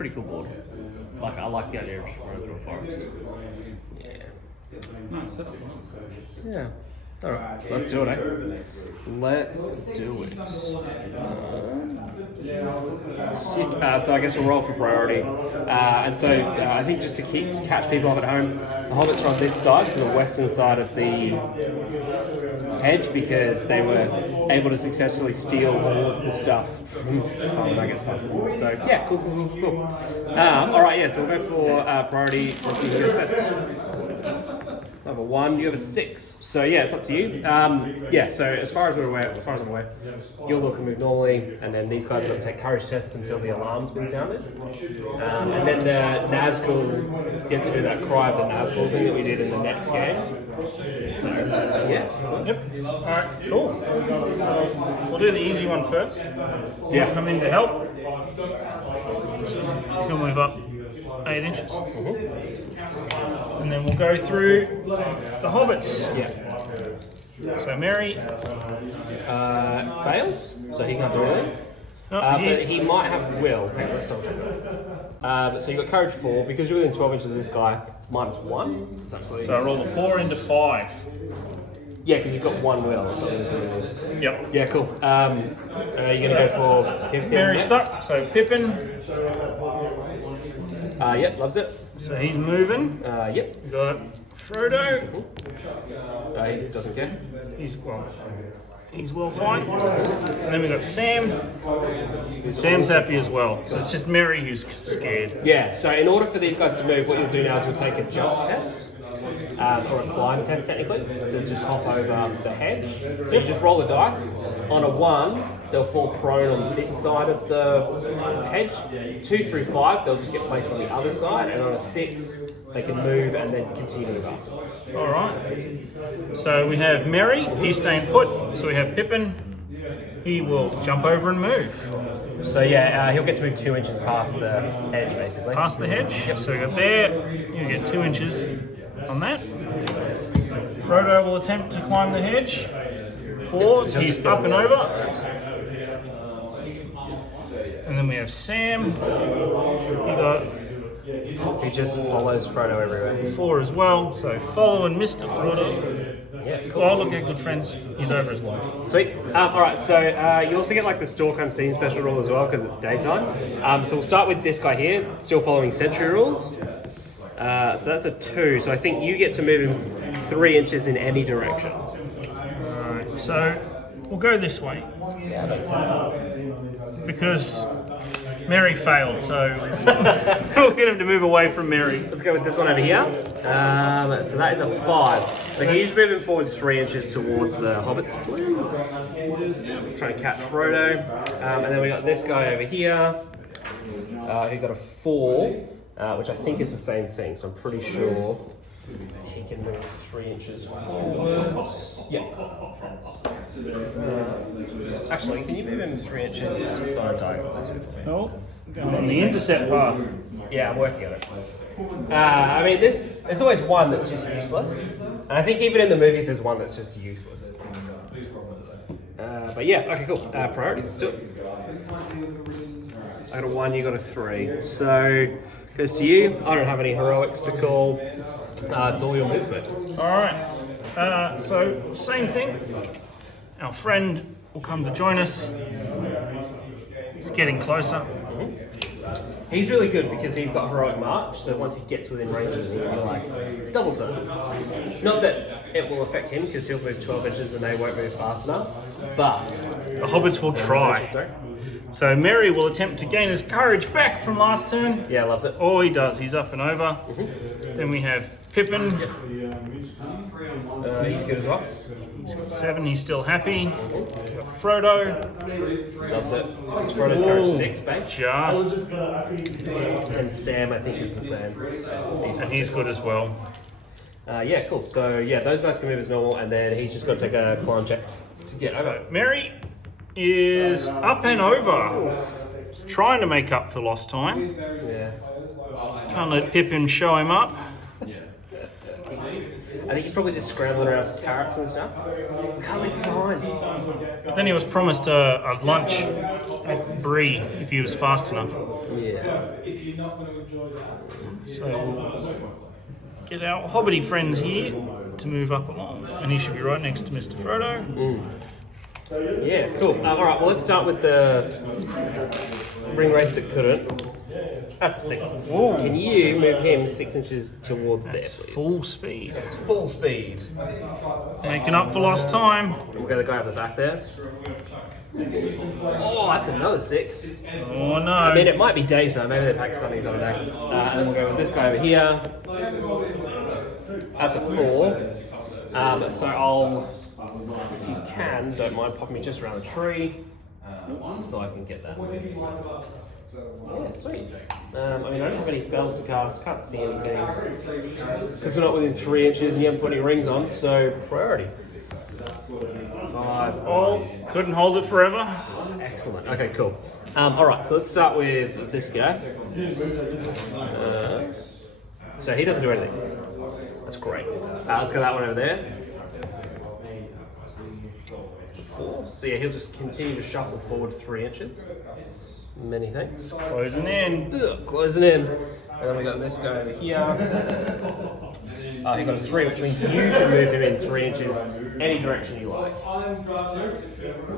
pretty cool board. I like the idea of just running through a forest. Yeah. Nice setup. Yeah. Alright, let's do it, eh? Let's do it. So I guess we'll roll for priority. And so I think just to catch people off at home, the hobbits are on this side, so the western side of the hedge, because they were able to successfully steal all of the stuff from I guess. So yeah, cool. Alright, yeah, so we'll go for priority. Number 1, you have a 6. So yeah, it's up to you. Yeah, so as far as I'm aware, Gildor can move normally, and then these guys are going to take courage tests until the alarm's been sounded. And then the Nazgul gets to do that cry of the Nazgul thing that we did in the next game. So yeah. Yep. Alright, cool. We'll do the easy one first. Yeah. Come in to help. You can move up 8 inches. And then we'll go through the hobbits. Yeah. So Merry fails, so he can't do anything. But he might have will. Hang on, let's double check. So you got courage 4, because you're within 12 inches of this guy. It's -1, so it's actually. So I roll a 4 into 5. Yeah, because you've got 1 will. Or something. Yep. Yeah, cool. You're gonna go for Pippin. Mary stuck. So Pippin. Yep, loves it. So he's moving. Yep. We got Frodo. He doesn't care. He's well fine. And then we got Sam. Sam's happy as well. So it's just Merry who's scared. Yeah. So in order for these guys to move, what you'll do now is you'll take a jump test. Or a climb test technically, to just hop over the hedge. So you just roll the dice. On a 1, they'll fall prone on this side of the hedge. 2 through 5, they'll just get placed on the other side. And on a 6, they can move and then continue to move afterwards. Alright. So we have Merry, he's staying put. So we have Pippin, he will jump over and move. So yeah, he'll get to move 2 inches past the hedge basically. Past the hedge. Yep. So we got there, you get 2 inches on that. Frodo will attempt to climb the hedge. 4, he's up and over. And then we have Sam. He just follows Frodo everywhere. 4 as well. So following Mr. Frodo. Yeah, cool. Oh, look, our good friends. He's over as well. Sweet. Alright, so you also get like the Stalk Unseen special rule as well because it's daytime. So we'll start with this guy here, still following sentry rules. So that's a 2, so I think you get to move him 3 inches in any direction. Alright, so we'll go this way. Yeah, that makes sense. Because Merry failed, so we'll get him to move away from Merry. Let's go with this one over here. So that is a 5. So can you just move him forward 3 inches towards the hobbits, please? Trying to catch Frodo. And then we got this guy over here, who got a 4. Which I think is the same thing, so I'm pretty sure he can move 3 inches forwards. Yeah. Actually, can you move him 3 inches diagonally for me? Oh, going on the intercept path. Yeah, I'm working on it. I mean, there's always one that's just useless. And I think even in the movies there's one that's just useless. But yeah, okay, cool. Priority, let's do it. I got a 1, you got a 3. So, goes to you. I don't have any heroics to call. It's all your movement. Alright, so same thing. Our friend will come to join us. He's getting closer. He's really good because he's got heroic march, so once he gets within range of you, you're like, double turn. Not that it will affect him because he'll move 12 inches and they won't move fast enough, but... The hobbits will try. So Merry will attempt to gain his courage back from last turn. Yeah, loves it. Oh, he does. He's up and over. Then we have Pippin. He's good as well. He's got 7. He's still happy. Frodo. Loves it. It's Frodo's courage 6, babe. Just. And Sam, I think, is the same. And he's good as well. Yeah, cool. So yeah, those guys can move as normal, and then he's just got to take a climb check to get over. So Merry is up and over. Trying to make up for lost time. Yeah. Can't let Pippin show him up. I think he's probably just scrambling around for carrots and stuff. We can't leave him behind. But then he was promised a lunch at Brie if he was fast enough. Yeah. So we'll get our hobbity friends here to move up along, and he should be right next to Mr. Frodo. Yeah, cool. All right, well, let's start with the Ringwraith that couldn't. That's a 6. Whoa. Can you move him 6 inches towards there, please? Full speed. It's full speed. Making up for lost time. We'll go the guy up the back there. Oh, that's another 6. Oh no. I mean, it might be daytime. Maybe they're Pakistanis on the day. And then we'll go with this guy over here. That's a 4. So I'll, if you can, don't mind popping me just around the tree, just so I can get that. Yeah, sweet. I mean, I don't have any spells to cast. Can't see anything because we're not within 3 inches, and you haven't put any rings on. So priority. 5. Oh, couldn't hold it forever. Excellent. Okay, cool. All right, so let's start with this guy. So he doesn't do anything. That's great. Let's go that one over there. 4. So yeah, he'll just continue to shuffle forward 3 inches. Many thanks. Closing in. Closing in. And then we got this guy over here. He got a 3, which means you can move him in 3 inches any direction you like.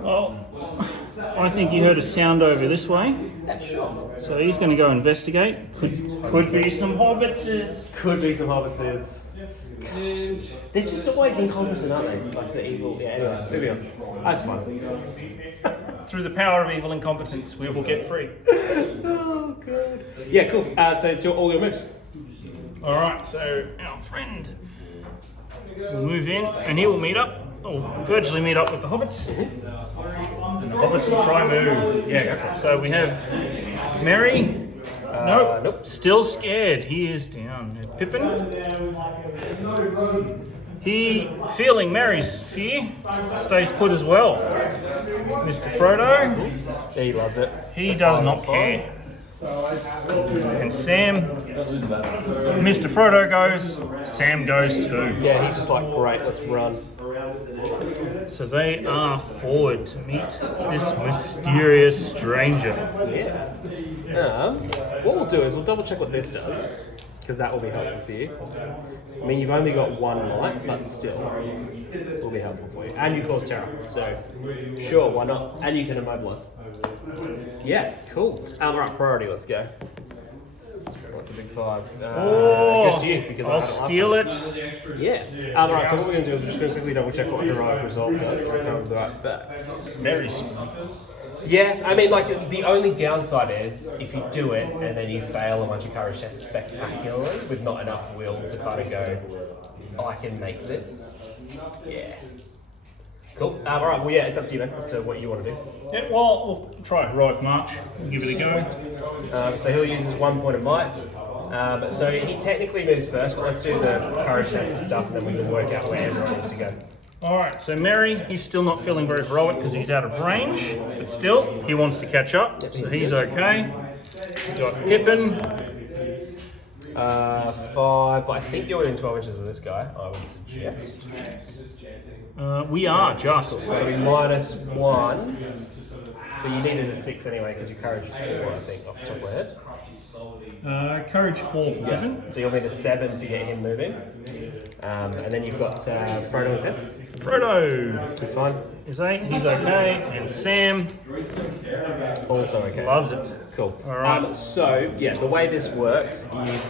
Well, I think you heard a sound over this way. Yeah, sure. So he's going to go investigate. Could be some hobbitses. Could be some hobbitses. They're just always incompetent, aren't they? Like the evil. Yeah, anyway, moving on. That's fun. Through the power of evil incompetence, we will get free. Oh, God. Yeah, cool. So it's all your moves. Alright, so our friend will move in and he will meet up, or virtually meet up with the hobbits. And the hobbits will try move. Yeah, go for it. So we have Merry. Nope. Still scared. He is down. Pippin. He, feeling Merry's fear, stays put as well. Mr. Frodo. He loves it. He does not care. And Sam, Mr. Frodo goes, Sam goes too. Yeah, he's just like, great, let's run. So they are forward to meet this mysterious stranger. Yeah. What we'll do is we'll double check what this does, because that will be helpful for you. I mean, you've only got 1 light, but still, will be helpful for you. And you cause terror, so sure, why not? And you can immobilize. Yeah, cool. Alright, priority, let's go. What's a big 5? Goes to you, because I'll steal it. Yeah. Alright, so what we're going to do is we're just going to quickly double check what heroic resolve does, and we'll come right back. Mary's. Yeah, I mean, like, the only downside is if you do it and then you fail a bunch of courage tests spectacularly with not enough will to kind of go, oh, I can make this. Yeah. Cool. Alright, well, yeah, it's up to you, man, as to what you want to do. Yeah, well, we'll try heroic march. We'll give it a go. So he'll use his 1 point of might. So he technically moves first, but let's do the courage test and stuff, and then we can work out where everyone needs to go. Alright, so Merry, he's still not feeling very heroic because he's out of range, but still, he wants to catch up, so he's okay. We've got Pippin. 5, but I think you're within 12 inches of this guy, I would suggest. We are just. So it'll be -1. So you needed a 6 anyway, because your courage is 4, I think, off the top of my head. Courage 4 for Pippin. So you'll need a 7 to get him moving. And then you've got Frodo and Sam. Frodo He's fine. is 8, he's okay, and Sam Also okay. loves it. Cool. Alright. So, yeah, the way this works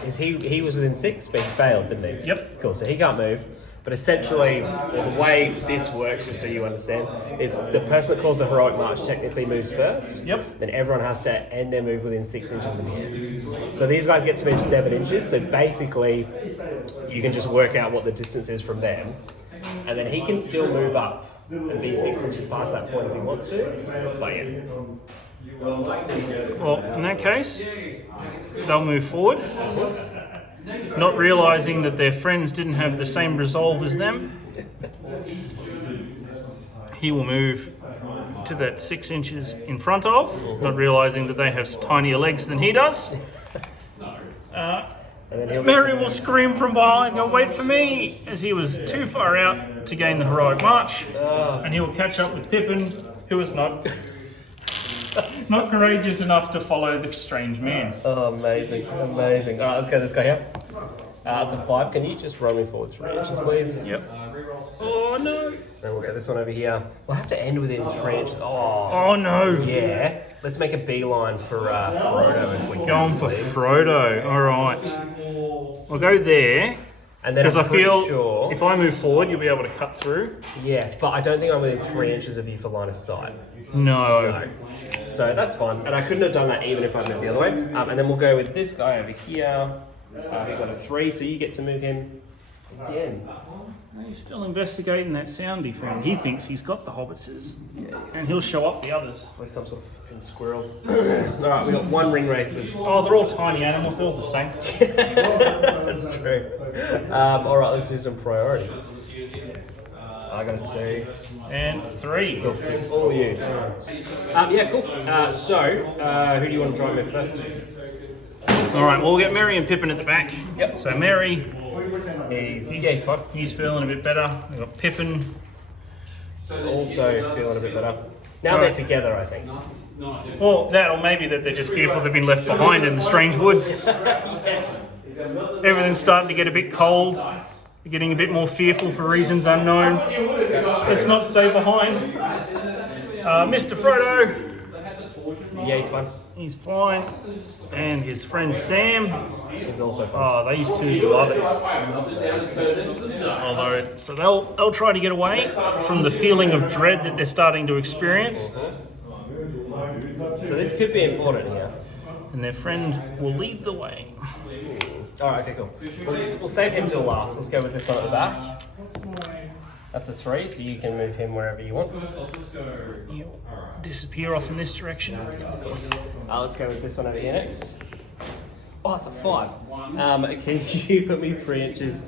is he was within 6, but he failed, didn't he? Yep. Cool, so he can't move. But essentially, the way this works, just so you understand, is the person that calls the heroic march technically moves first. Yep. Then everyone has to end their move within 6 inches of him. So these guys get to move 7 inches. So basically, you can just work out what the distance is from them. And then he can still move up and be 6 inches past that point if he wants to. But yeah. Well, in that case, they'll move forward, not realising that their friends didn't have the same resolve as them. He will move to that 6 inches in front of, not realising that they have tinier legs than he does. And then he'll Mary will scream from behind, "Go wait for me," as he was too far out to gain the heroic march. And he will catch up with Pippin, who is not courageous enough to follow the strange man. Oh, amazing, amazing. All right, let's go this guy here. That's a 5. Can you just roll me forward 3 inches, please? Yep. Oh no! Then we'll get this one over here. We'll have to end within 3 inches. Oh no! Yeah. Let's make a beeline for Frodo if we can. Going for please. Frodo. All right. We'll go there. And then Because I'm I pretty feel sure. if I move forward, you'll be able to cut through. Yes, but I don't think I'm within 3 inches of you for line of sight. No. So that's fine. And I couldn't have done that even if I moved the other way. And then we'll go with this guy over here. We've got a 3, so you get to move him again. He's still investigating that sound he found. He thinks he's got the hobbitses. And he'll show up the others. Like some sort of fucking squirrel. Alright, we've got 1 ringwraith with. Oh, they're all tiny animals. They're all the same. That's true. Alright, let's do some priority. I got a 2. And 3. Cool, it's all you. Yeah, cool. So, who do you want to try and move first? All right, well, we'll get Merry and Pippin at the back. Yep. So Merry, He's fine. he's feeling a bit better. We've got Pippin. Also feeling a bit better. Now they're together, I think. Well, that or maybe that they're just fearful they've been left behind in the strange woods. Everything's starting to get a bit cold. They're getting a bit more fearful for reasons unknown. Let's not stay behind. Mr. Frodo. Yeah, he's fine. He's fine. And his friend Sam. He's also fine. Oh, these two love it. Although, so they'll try to get away from the feeling of dread that they're starting to experience. So this could be important here. And their friend will lead the way. Alright, okay, cool. We'll save him till last. Let's go with this one at the back. That's a 3, so you can move him wherever you want. He'll disappear off in this direction. Of course. Let's go with this one over here next. Oh, it's a 5. Can you put me 3 inches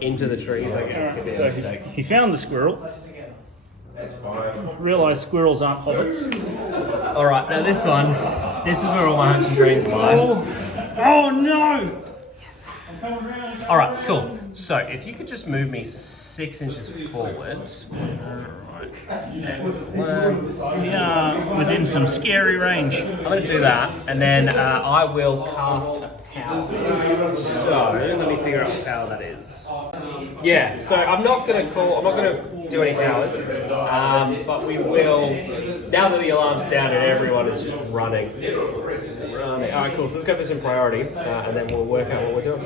into the trees? I guess could be a So mistake. he found the squirrel. Realised squirrels aren't hobbits. Alright, now this one, this is where all my hopes and dreams lie. Oh no! Alright, cool. So if you could just move me 6 inches forward. We are within some scary range. I'm going to do that, and then I will cast a power. So let me figure out what power that is. Yeah. So I'm not going to do any powers, but we will. Now that the alarm's sounded, everyone is just running. All right, cool. So let's go for some priority, and then we'll work out what we're doing.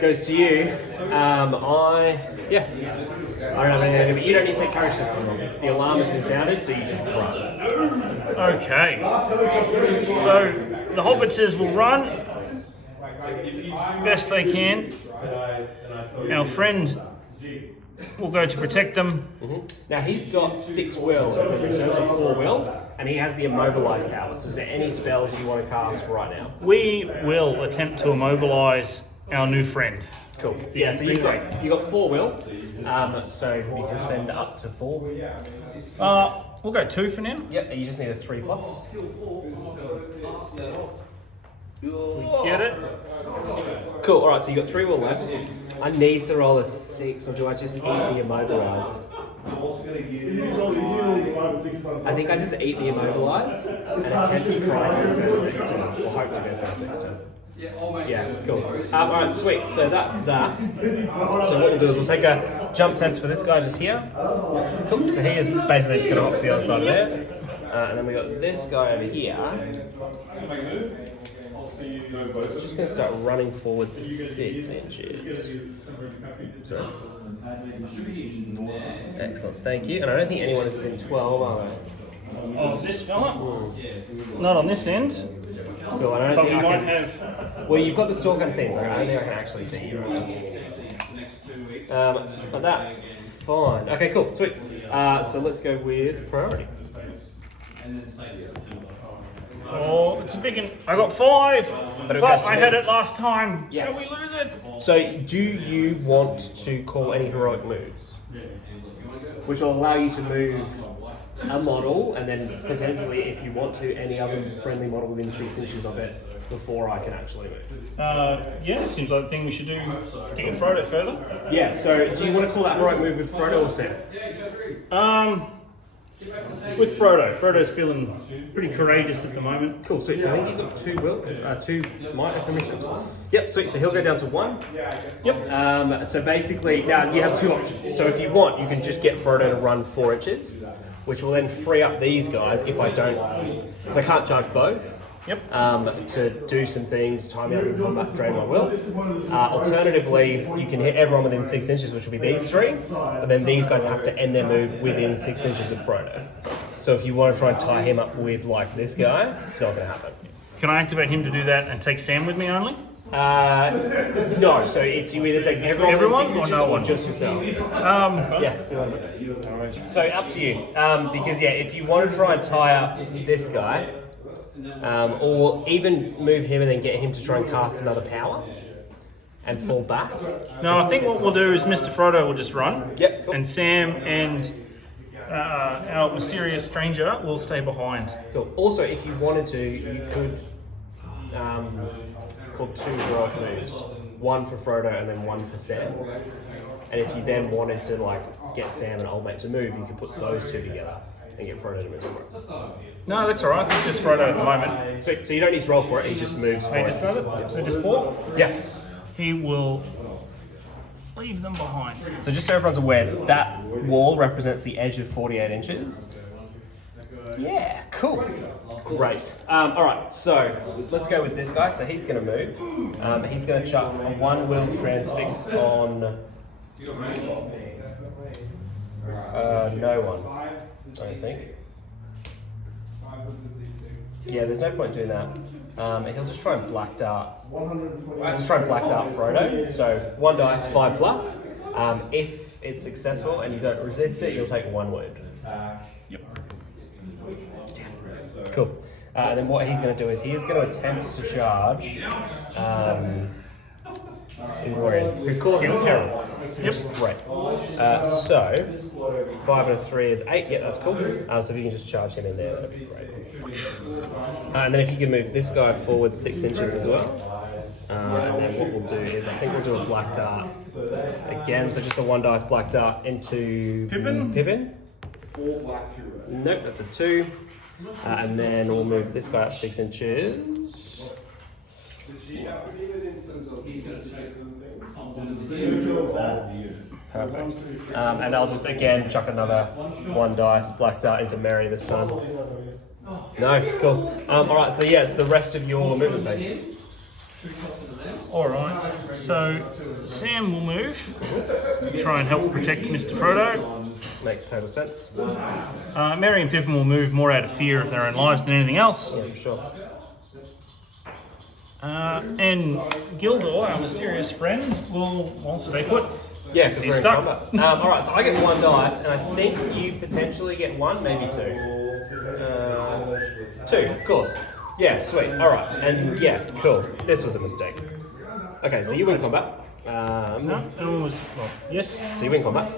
Goes to you. I don't have anything, but you don't need to take courage this time. The alarm has been sounded, so you just run. Okay. So the hobbitses will run best they can. Our friend will go to protect them. Now he's got 6 will in the reserves of 4 will, and he has the immobilize power. So is there any spells you want to cast right now? We will attempt to immobilize our new friend. Cool. Yeah, so you've got 4 will, so you can spend up to 4. We'll go 2 for now. Yep, and you just need a 3+. Get it? Cool, alright, so you got 3 will left. I need to roll a 6, or do I just eat the immobilize? I think I just eat the immobilize and attempt to try and go first next turn, or hope to go first next turn. Yeah, cool. Alright, sweet. So that's that. So what we'll do is we'll take a jump test for this guy just here. Cool. So he is basically just going to hop to the other side of there. And then we got this guy over here. It's just going to start running forward 6 inches. Sorry. Excellent, thank you. And I don't think anyone is within 12, are they? Oh, this fella? Not on this end. Cool, I don't But think we I won't can... have... Well, you've got the stalk unseen, so I don't think I can actually see you. But that's fine. Okay, cool, sweet. So let's go with priority. Oh, it's a big one. I got 5, But it but goes to I me. had it last time. Yes. So we lose it. So, do you want to call any heroic moves? Which will allow you to move a model, and then potentially, if you want to, any other friendly model within 6 inches of it before I can actually move. Yeah, seems like the thing we should do to get Frodo further. Yeah, so do you want to call that heroic move with Frodo or Sam? With Frodo. Frodo's feeling pretty courageous at the moment. Cool, sweet. So I think he's got 2 will, 2 might, if I'm missing. Yep, sweet. So he'll go down to 1. Yep. So basically, now you have 2 options. So if you want, you can just get Frodo to run 4 inches, which will then free up these guys if I don't, because I can't charge both. Yep. To do some things, time out in combat, drain my will. Alternatively, you can hit everyone within 6 inches, which will be these 3, but then these guys have to end their move within 6 inches of Frodo. So if you want to try and tie him up with like this guy, it's not going to happen. Can I activate him to do that and take Sam with me only? No, so it's you either take everyone within 6 or inches no or one? just yourself. Yeah, so up to you. Because yeah, if you want to try and tie up this guy, or even move him and then get him to try and cast another power and fall back. No, I think what we'll do is Mr. Frodo will just run. Yep. Cool. And Sam and our mysterious stranger will stay behind. Cool. Also, if you wanted to, you could call 2 heroic moves. 1 for Frodo and then 1 for Sam. And if you then wanted to like get Sam and Old Mate to move, you could put those 2 together and get Frodo to move forward. No, that's alright. It's just Frodo at the moment. So you don't need to roll for it, he just moves for He it. just does it. So just 4. Yeah. He will leave them behind. So just so everyone's aware, that wall represents the edge of 48 inches. Yeah, cool. Great. Alright, so let's go with this guy. So he's going to move. He's going to chuck a 1 will transfix on no one, I don't think. Yeah, there's no point doing that. He'll just try and black dart. He'll just try and black dart Frodo. So 1 dice, 5 plus. If it's successful and you don't resist it, you'll take 1 wound. Yep. Cool. And then what he's going to do is he is going to attempt to charge Inglorian, who causes terror. Yep. Great. So 5 and a 3 is 8. Yeah, that's cool. So if you can just charge him in there, that'd be great. And then if you can move this guy forward 6 inches as well. And then what we'll do is I think we'll do a black dart again. So just a 1 dice black dart into Pippin. Nope, that's a 2. And then we'll move this guy up 6 inches. Perfect. And I'll just again chuck another 1 dice black dart into Mary this time. No, cool. Alright, so yeah, it's the rest of your movement phase. Alright, so Sam will move. Try and help protect Mr. Frodo. Makes total sense. Mary and Pippin will move more out of fear of their own lives than anything else. Yeah, for sure. And Gildor, our mysterious friend, will stay put. Yeah, because He's we're in stuck. combat. Alright, so I get 1 dice, and I think you potentially get 1, maybe 2. 2, of course. Yeah, sweet. Alright, and yeah, cool. This was a mistake. Okay, so you win combat. No, it was, well, yes. So you win combat.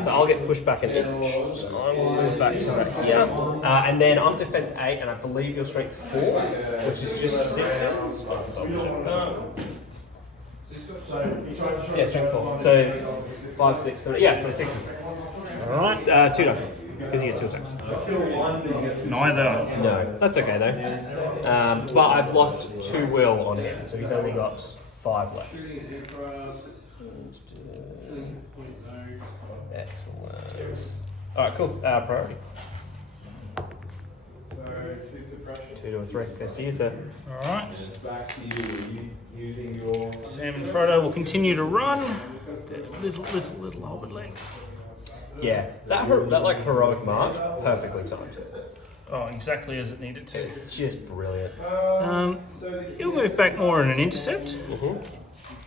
So I'll get pushed back an inch. So I'll move back to about here. And then I'm defense 8, and I believe you're strength 4, which is just 6. Yeah, strength 4. So 5, 6, 7. Yeah, so 6 and 7. Alright, 2 dice. Because you get 2 attacks. Neither. No, that's okay though. But I've lost 2 will on him, so he's only got 5 left. Excellent. Alright, cool. Priority. 2 to a 3. Okay, see you, sir. Alright. Sam and Frodo will continue to run. Their little hobbit legs. Yeah, that like heroic march, perfectly timed. Oh, exactly as it needed to. It's just brilliant. He'll move back more in an intercept.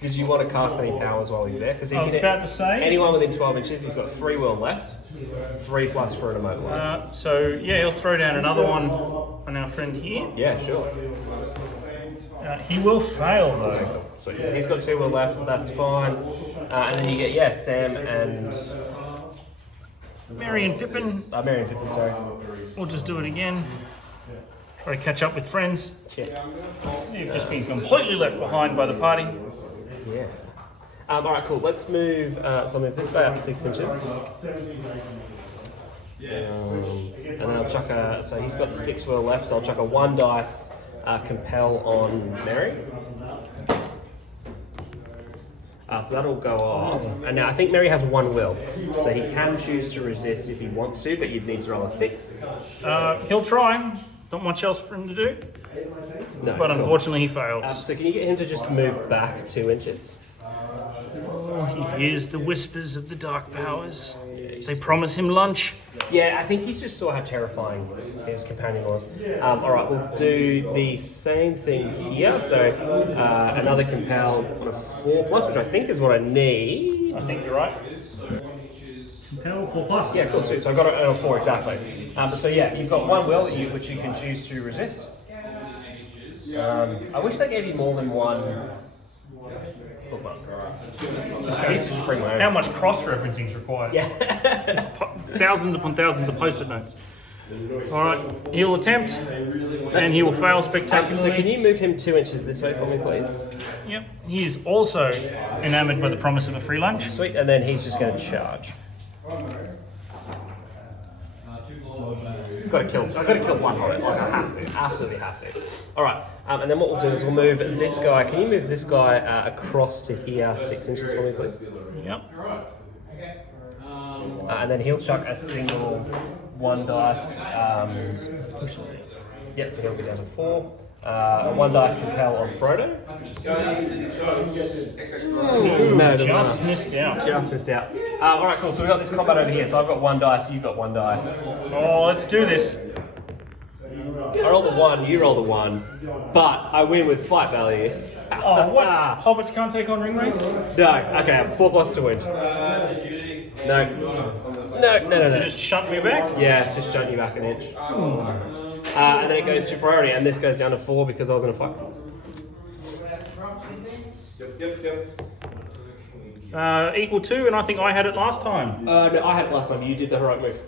Did you want to cast any powers while he's there? Because I was about to say. anyone within 12 inches, he's got 3 will left, 3+ for an immobilize. So yeah, he'll throw down another one on our friend here. Yeah, sure. He will fail though. Sweet. So he's got 2 will left, that's fine. And then you get, Sam and... Merry and Pippin. Merry and Pippin, sorry. We'll just do it again. Try to catch up with friends. Yeah. You've just been completely left behind by the party. Yeah. Alright, cool. Let's move, so I'll move this guy up 6 inches. And then I'll chuck so he's got 6 will left, so I'll chuck a 1 dice compel on Merry. So that'll go off. And now I think Merry has 1 will, so he can choose to resist if he wants to, but you'd need to roll a 6. He'll try. Not much else for him to do. No, but cool. Unfortunately he fails. So can you get him to just move back 2 inches? He hears the whispers of the dark powers. They promise him lunch. Yeah, I think he's just saw how terrifying his companion was. Alright, we'll do the same thing here. So another compel on a 4+, which I think is what I need. I think you're right. Compel 4+. Yeah, cool, sweet. So I got it on a 4 exactly. So yeah, you've got 1 will which you can choose to resist. I wish they gave you more than 1 bookmark. I used to just bring my own. How much cross-referencing is required? Yeah. Thousands upon thousands of post-it notes. Alright, he'll attempt, and he will fail spectacularly. So can you move him 2 inches this way for me, please? Yep. He is also enamoured by the promise of a free lunch. Sweet, and then he's just going to charge. I've got to kill 1 hobbit. Like I have to, absolutely have to. All right, and then what we'll do is we'll move this guy. Can you move this guy across to here 6 inches for me, please? Yep. And then he'll chuck a single 1 dice. Yep, so he'll be down to 4. 1 dice compel on Frodo. No, Just missed out. Just missed out. Alright, cool. So we've got this combat over here. So I've got 1 dice, you've got 1 dice. Oh, let's do this. I rolled a 1, you rolled a 1. But I win with fight value. Oh, what? Hobbits can't take on Ringwraiths? No, okay, 4+ to win. No. So just shunt me back? Yeah, just shunt you back an inch. And then it goes to priority, and this goes down to 4 because I was in a fight. Equal 2, and I think I had it last time. No, I had it last time. You did the heroic move.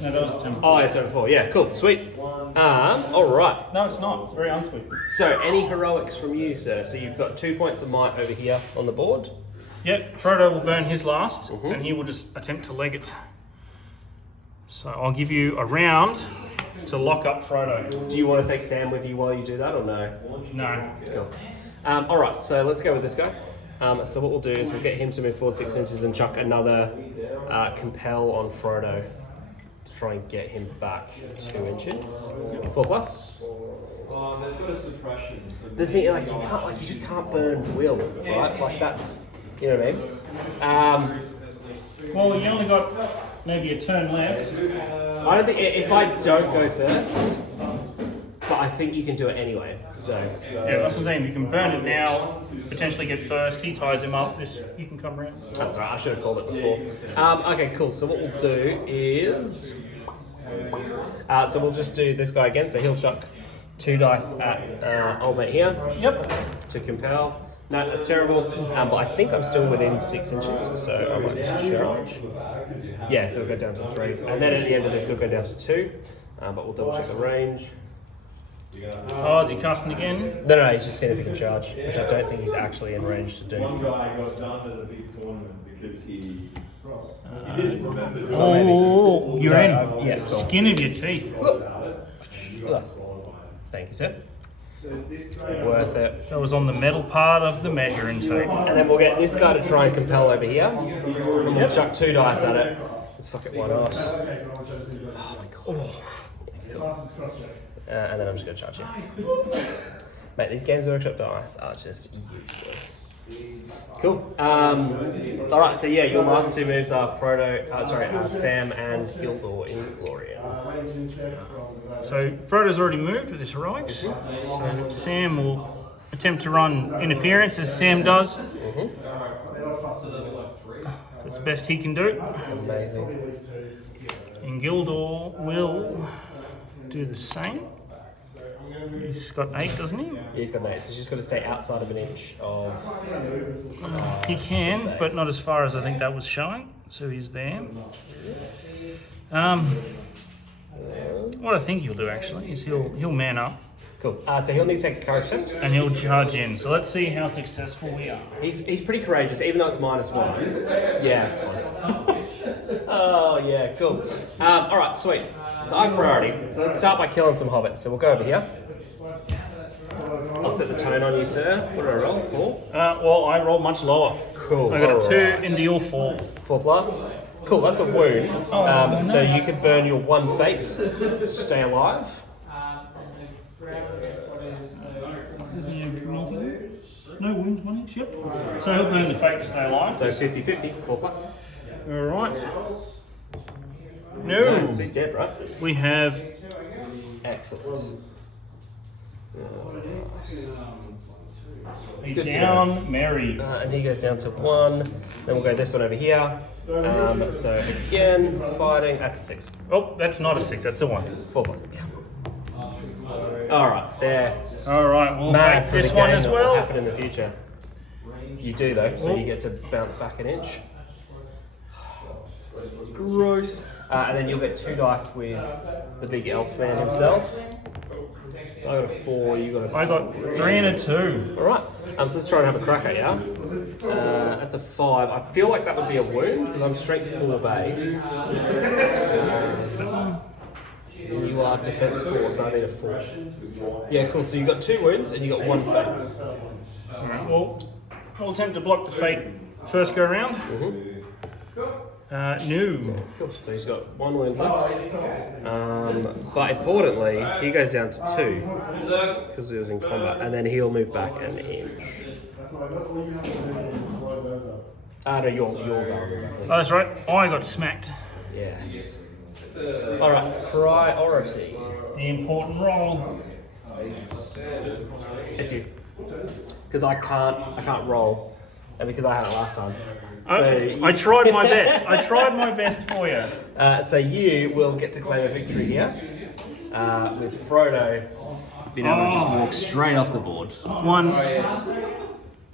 No, that was turn 4. Oh, yeah, turn 4. Yeah, cool, sweet. All right. No, it's not. It's very unsweet. So, any heroics from you, sir? So you've got 2 points of might over here on the board. Yep, Frodo will burn his last, and he will just attempt to leg it. So I'll give you a round to lock up Frodo. Do you want to take Sam with you while you do that, or no? No. Cool. All right, so let's go with this guy. So what we'll do is we'll get him to move forward 6 inches and chuck another compel on Frodo to try and get him back 2 inches. 4+. The thing, like you just can't burn will, right? Like that's, you know what I mean? Well, you only got maybe a turn left. I don't think if I don't go first, but I think you can do it anyway. So yeah, that's what I'm saying. You can burn it now, potentially get first. He ties him up. You can come around. That's right. I should have called it before. Okay, cool. So what we'll do is, so we'll just do this guy again. So he'll chuck 2 dice at old mate here. Yep. To compel. No, that's terrible. But I think I'm still within 6 inches, so I might just charge. Yeah, so we'll go down to 3. And then at the end of this, we'll go down to 2. But we'll double check the range. Oh, is he casting again? No, he's just seeing if he can charge, which I don't think he's actually in range to do. Oh, you're in. Yeah, cool. Skin of your teeth. Thank you, sir. Worth it. That was on the metal part of the measuring tape. And then we'll get this guy to try and compel over here. And we'll chuck 2 dice at it. Just fuck it, why not? Oh my god. And then I'm just going to charge you. Mate, these Games Workshop dice are just useless. Cool. Alright, so yeah, your last 2 moves are Sam and Gildor Inglorian. So Frodo's already moved with his heroics. So Sam will attempt to run interference as Sam does. That's the best he can do. Amazing. And Gildor will do the same. He's got 8, doesn't he? Yeah, he's got an 8, so he's just got to stay outside of an inch of... He can, but not as far as I think that was showing. So he's there. What I think he'll do actually is he'll man up. Cool. So he'll need to take a courage test. And he'll charge in. So let's see how successful we are. He's pretty courageous, even though it's -1. Yeah, it's fine. Oh, yeah, cool. Alright, sweet. So I have priority. So let's start by killing some hobbits. So we'll go over here. I'll set the tone on you, sir. What did I roll? 4? Well, I rolled much lower. Cool. I got a 2 Alright. into your 4. 4 plus. Cool, that's a wound. So you could burn your 1 fate to stay alive. No wounds, 1 each, yep. So he'll burn the fate to stay alive. So 50-50, 4 plus. Alright. No, No. so he's dead, right? We have Excellent. a Good to down Mary. And he goes down to 1. Then we'll go this one over here. So again, fighting. That's a 6. Oh, that's not a 6, that's a 1. 4 plus. Alright, there. Alright, we'll Mad take for this the one game as that will well. happen in the future. You do though, so you get to bounce back an inch. Gross. And then you'll get 2 dice with the big elf man himself. So I got a 4, you got a 3. I got 3 and a 2. Alright, so let's try and have a crack at you. That's a 5. I feel like that would be a wound because I'm strength 4 base. You are defense 4, so I need a 4. Yeah, cool. So you got 2 wounds and you got 1 fate. Alright, well, I'll attempt to block the fate first go around. No. Cool. So he's got 1 wound left. But importantly, he goes down to 2 because he was in combat, and then he'll move back an inch. No, you're going. Oh, that's right. I got smacked. Yes. Alright, priority. The important roll. It's you. Because I can't roll. And because I had it last time. So I tried my best. I tried my best for you. So you will get to claim a victory here. With Frodo being able to just walk straight off the board. 1.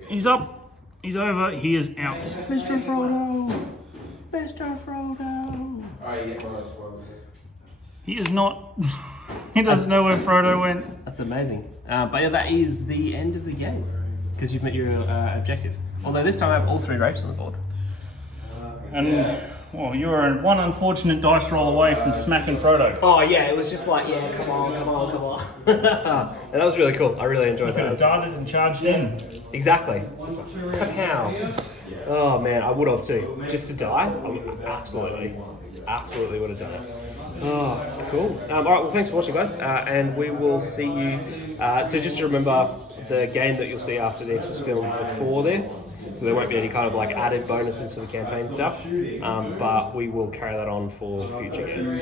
He's up. He's over. He is out. Mr. Frodo! Mr. Frodo! He is not. He doesn't know where Frodo went. That's amazing. But yeah, that is the end of the game. Because you've met your objective. Although this time I have all 3 wraiths on the board. And, well, you were 1 unfortunate dice roll away from smacking Frodo. Oh yeah, it was just like, yeah, come on. And that was really cool. I really enjoyed Could have that. darted and charged in. Exactly. Just like, how? Oh man, I would have too. Just to die, I would absolutely would have done it. Oh, cool. All right, well, thanks for watching, guys, and we will see you. So just to remember, the game that you'll see after this was filmed before this, so there won't be any kind of like added bonuses for the campaign stuff. But we will carry that on for future games.